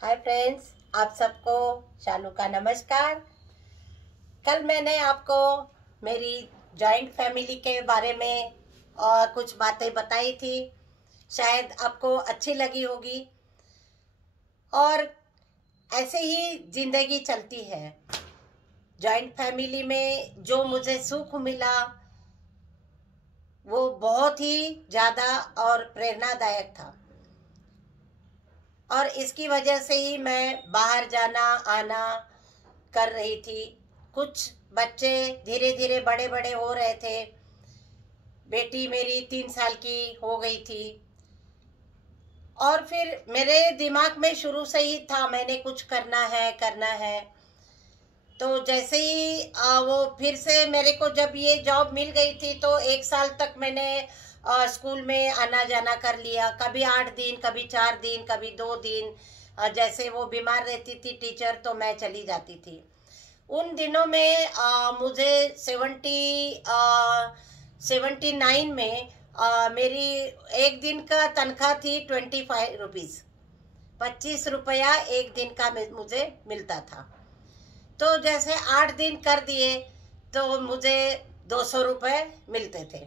Hi friends, आप सबको शालू का नमस्कार। कल मैंने आपको मेरी जॉइंट फैमिली के बारे में कुछ बातें बताई थी। शायद आपको अच्छी लगी होगी। और ऐसे ही जिंदगी चलती है। जॉइंट फैमिली में जो मुझे सुख मिला वो बहुत ही ज़्यादा और प्रेरणादायक था। और इसकी वजह से ही मैं बाहर जाना आना कर रही थी। कुछ बच्चे धीरे धीरे बड़े बड़े हो रहे थे। बेटी मेरी 3 साल की हो गई थी। और फिर मेरे दिमाग में शुरू से ही था मैंने कुछ करना है। तो जैसे ही वो फिर से मेरे को जब ये जॉब मिल गई थी तो 1 साल तक मैंने स्कूल में आना जाना कर लिया। कभी 8 दिन, कभी 4 दिन, कभी 2 दिन। जैसे वो बीमार रहती थी टीचर तो मैं चली जाती थी। उन दिनों में मुझे 79 में मेरी एक दिन का तनख्वाह थी 25 रुपीज़। 25 रुपया एक दिन का मुझे मिलता था। तो जैसे 8 दिन कर दिए तो मुझे 200 रुपये मिलते थे।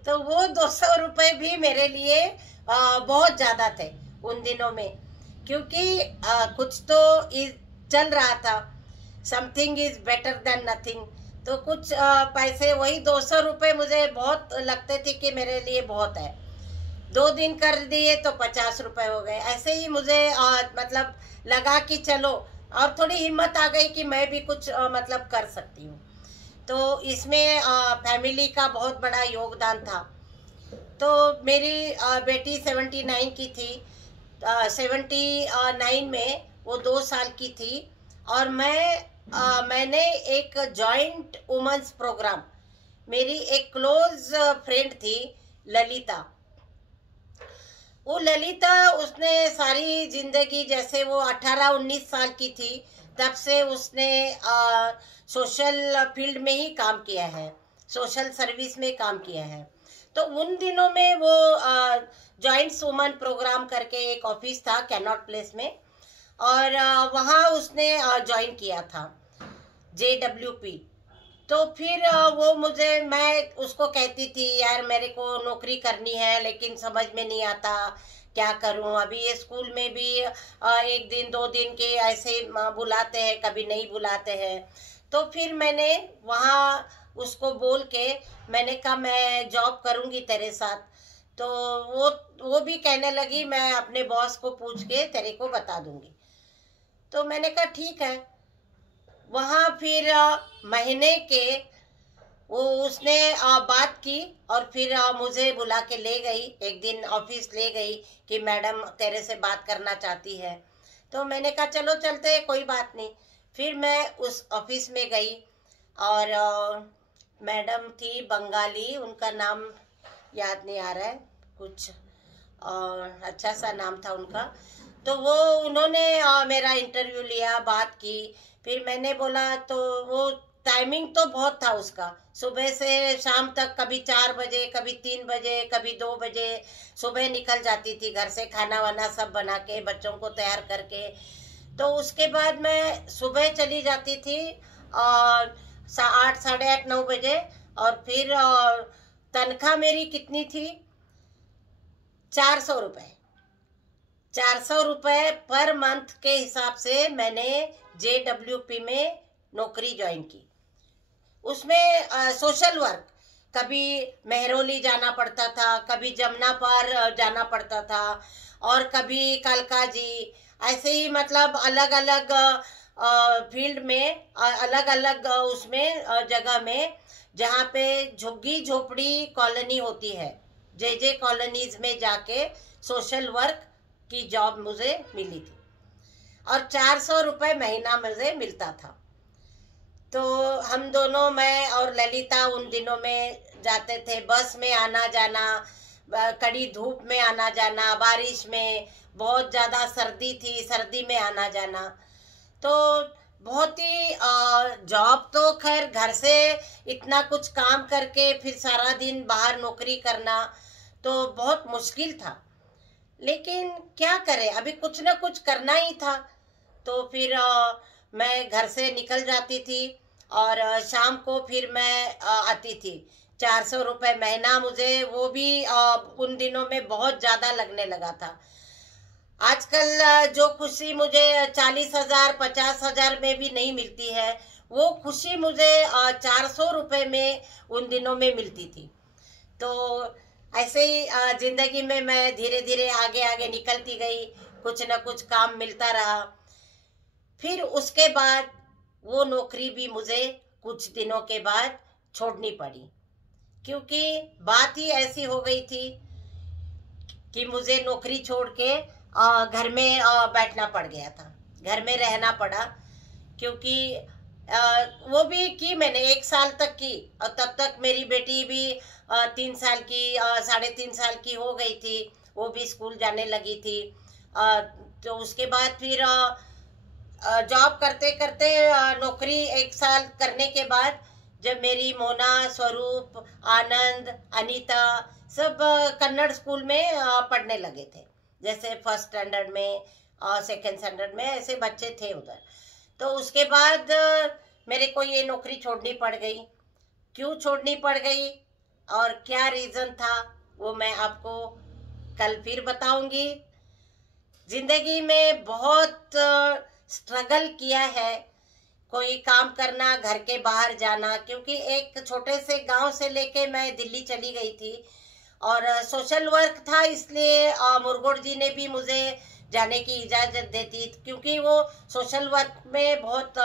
तो वो 200 रुपये भी मेरे लिए बहुत ज़्यादा थे उन दिनों में। क्योंकि कुछ तो चल रहा था। Something is better than nothing. तो कुछ पैसे, वही 200 रुपये मुझे बहुत लगते थे कि मेरे लिए बहुत है। 2 दिन कर दिए तो 50 रुपये हो गए। ऐसे ही मुझे मतलब लगा कि चलो, और थोड़ी हिम्मत आ गई कि मैं भी कुछ मतलब कर सकती हूँ। तो इसमें फैमिली का बहुत बड़ा योगदान था। तो मेरी बेटी 79 की थी। 79 में वो 2 साल की थी। और मैंने एक जॉइंट वुमेन्स प्रोग्राम, मेरी एक क्लोज फ्रेंड थी ललिता। वो ललिता, उसने सारी जिंदगी, जैसे वो 18-19 साल की थी तब से उसने सोशल फील्ड में ही काम किया है, सोशल सर्विस में काम किया है। तो उन दिनों में वो जॉइंट वुमेन प्रोग्राम करके एक ऑफिस था कैनॉट प्लेस में, और वहाँ उसने ज्वाइन किया था JWP। तो फिर मैं उसको कहती थी, यार मेरे को नौकरी करनी है लेकिन समझ में नहीं आता क्या करूं। अभी ये स्कूल में भी 1 दिन 2 दिन के ऐसे बुलाते हैं, कभी नहीं बुलाते हैं। तो फिर मैंने वहाँ उसको बोल के मैंने कहा मैं जॉब करूँगी तेरे साथ। तो वो भी कहने लगी मैं अपने बॉस को पूछ के तेरे को बता दूंगी। तो मैंने कहा ठीक है। वहाँ फिर महीने के वो उसने बात की, और फिर मुझे बुला के ले गई, एक दिन ऑफिस ले गई कि मैडम तेरे से बात करना चाहती है। तो मैंने कहा चलो चलते, कोई बात नहीं। फिर मैं उस ऑफिस में गई, और मैडम थी बंगाली, उनका नाम याद नहीं आ रहा है, कुछ अच्छा सा नाम था उनका। तो उन्होंने मेरा इंटरव्यू लिया, बात की। फिर मैंने बोला, तो वो टाइमिंग तो बहुत था उसका, सुबह से शाम तक, कभी 4 बजे, कभी 3 बजे, कभी 2 बजे सुबह निकल जाती थी घर से, खाना वाना सब बना के बच्चों को तैयार करके। तो उसके बाद मैं सुबह चली जाती थी और 8, साढ़े 8, 9 बजे। और फिर तनख्वाह मेरी कितनी थी? 400 रुपये। 400 रुपये पर मंथ के हिसाब से मैंने JWP में नौकरी ज्वाइन की। उसमें सोशल वर्क, कभी मेहरौली जाना पड़ता था, कभी जमुना पार जाना पड़ता था, और कभी कालकाजी। ऐसे ही मतलब अलग अलग फील्ड में, अलग अलग उसमें जगह में, जहाँ पे झुग्गी झोपड़ी कॉलोनी होती है, जे कॉलोनीज में जाके सोशल वर्क की जॉब मुझे मिली थी। और 400 रुपये महीना मुझे मिलता था। तो हम दोनों, मैं और ललिता, उन दिनों में जाते थे बस में आना जाना, कड़ी धूप में आना जाना, बारिश में, बहुत ज़्यादा सर्दी थी, सर्दी में आना जाना। तो बहुत ही जॉब तो खैर, घर से इतना कुछ काम करके फिर सारा दिन बाहर नौकरी करना तो बहुत मुश्किल था। लेकिन क्या करें, अभी कुछ ना कुछ करना ही था। तो फिर मैं घर से निकल जाती थी और शाम को फिर मैं आती थी। 400 रुपये महीना मुझे, वो भी उन दिनों में बहुत ज़्यादा लगने लगा था। आजकल जो खुशी मुझे 40,000 50,000 में भी नहीं मिलती है, वो खुशी मुझे 400 रुपये में उन दिनों में मिलती थी। तो ऐसे ही जिंदगी में मैं धीरे धीरे आगे आगे निकलती गई, कुछ न कुछ काम मिलता रहा। फिर उसके बाद वो नौकरी भी मुझे कुछ दिनों के बाद छोड़नी पड़ी, क्योंकि बात ही ऐसी हो गई थी कि मुझे नौकरी छोड़ के घर में बैठना पड़ गया था, घर में रहना पड़ा। क्योंकि वो भी की मैंने 1 साल तक की, और तब तक मेरी बेटी भी 3 साल की 3.5 साल की हो गई थी, वो भी स्कूल जाने लगी थी। तो उसके बाद फिर जॉब करते करते नौकरी 1 साल करने के बाद जब मेरी मोना, स्वरूप, आनंद, अनीता सब कन्नड़ स्कूल में पढ़ने लगे थे, जैसे फर्स्ट स्टैंडर्ड में और सेकेंड स्टैंडर्ड में ऐसे बच्चे थे उधर। तो उसके बाद मेरे को ये नौकरी छोड़नी पड़ गई। क्यों छोड़नी पड़ गई और क्या रीज़न था, वो मैं आपको कल फिर बताऊंगी। जिंदगी में बहुत स्ट्रगल किया है, कोई काम करना, घर के बाहर जाना, क्योंकि एक छोटे से गांव से लेके मैं दिल्ली चली गई थी और सोशल वर्क था, इसलिए मुरगुड़ जी ने भी मुझे जाने की इजाज़त देती, क्योंकि वो सोशल वर्क में बहुत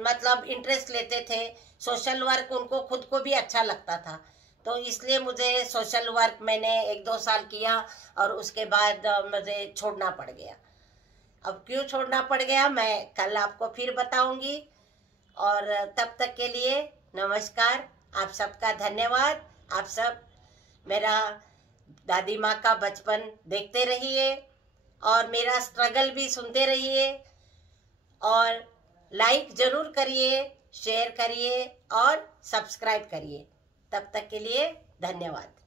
मतलब इंटरेस्ट लेते थे। सोशल वर्क उनको खुद को भी अच्छा लगता था, तो इसलिए मुझे सोशल वर्क मैंने 1-2 साल किया और उसके बाद मुझे छोड़ना पड़ गया। अब क्यों छोड़ना पड़ गया मैं कल आपको फिर बताऊंगी। और तब तक के लिए नमस्कार, आप सबका धन्यवाद। आप सब मेरा दादी माँ का बचपन देखते रहिए और मेरा स्ट्रगल भी सुनते रहिए, और लाइक जरूर करिए, शेयर करिए और सब्सक्राइब करिए। तब तक के लिए धन्यवाद।